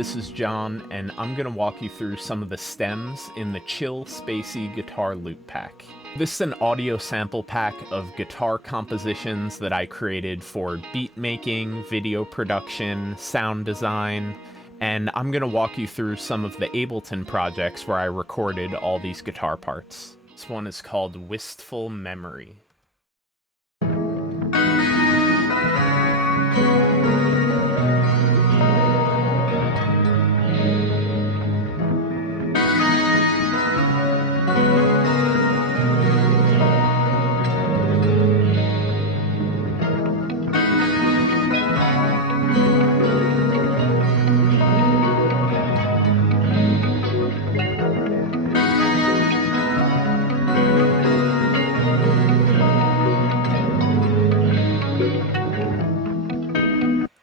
this is John, and I'm going to walk you through some of the stems in the Chill Spacey guitar loop pack. This is an audio sample pack of guitar compositions that I created for beat making, video production, sound design, and I'm going to walk you through some of the Ableton projects where I recorded all these guitar parts. This one is called Wistful Memory.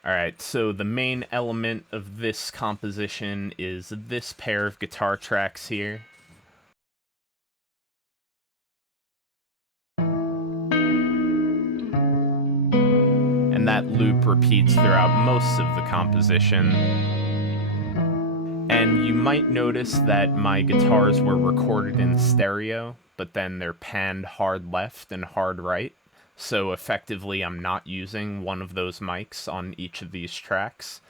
Alright, so the main element of this composition is this pair of guitar tracks here. And that loop repeats throughout most of the composition. And you might notice that my guitars were recorded in stereo, but then they're panned hard left and hard right. So effectively, I'm not using one of those mics on each of these tracks.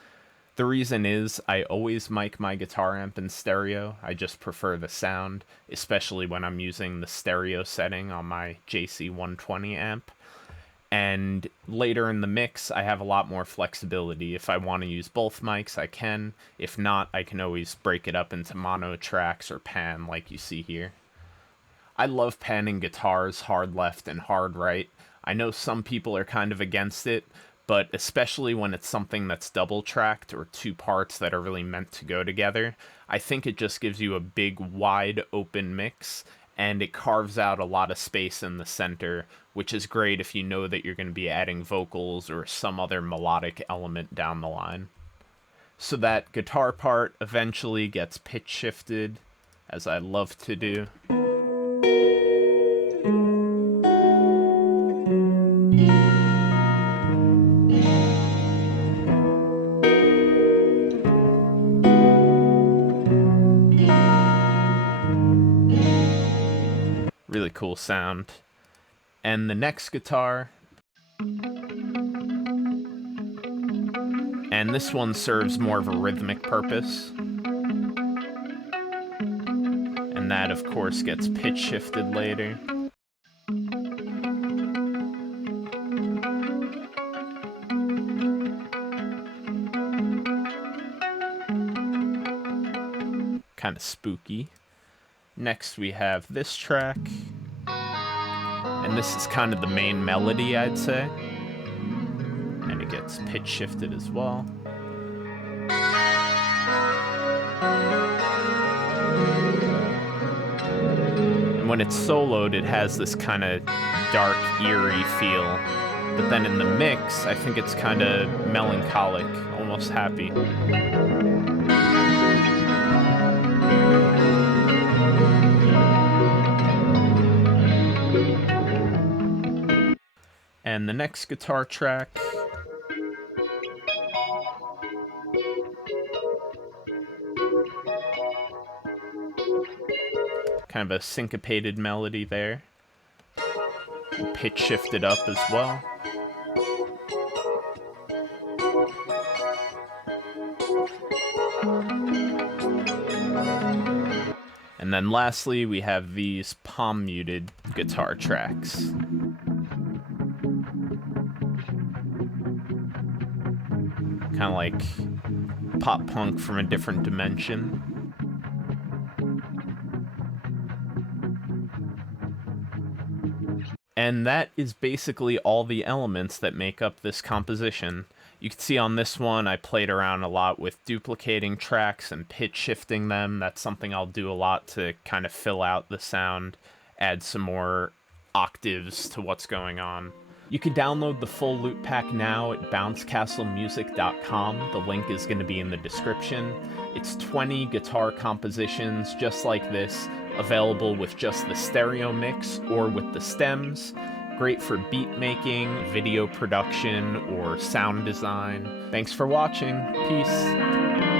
The reason is I always mic my guitar amp in stereo. I just prefer the sound, especially when I'm using the stereo setting on my JC-120 amp. And later in the mix, I have a lot more flexibility. If I want to use both mics, I can. If not, I can always break it up into mono tracks or pan like you see here. I love panning guitars hard left and hard right. I know some people are kind of against it, but especially when it's something that's double tracked or two parts that are really meant to go together, I think it just gives you a big wide open mix, and it carves out a lot of space in the center, which is great if you know that you're going to be adding vocals or some other melodic element down the line. So that guitar part eventually gets pitch shifted, as I love to do. Really cool sound. And the next guitar, and this one serves more of a rhythmic purpose, and that of course gets pitch shifted later. Kind of spooky. Next we have this track, and this is kind of the main melody, I'd say, and it gets pitch shifted as well. And when it's soloed, it has this kind of dark, eerie feel, but then in the mix, I think it's kind of melancholic, almost happy. And the next guitar track, kind of a syncopated melody there, pitch shifted up as well. And then lastly, we have these palm muted guitar tracks. Kind of like pop punk from a different dimension. And that is basically all the elements that make up this composition. You can see on this one I played around a lot with duplicating tracks and pitch shifting them. That's something I'll do a lot to kind of fill out the sound, add some more octaves to what's going on. You can download the full loop pack now at bouncecastlemusic.com. The link is going to be in the description. It's 20 guitar compositions just like this, available with just the stereo mix or with the stems. Great for beat making, video production, or sound design. Thanks for watching. Peace.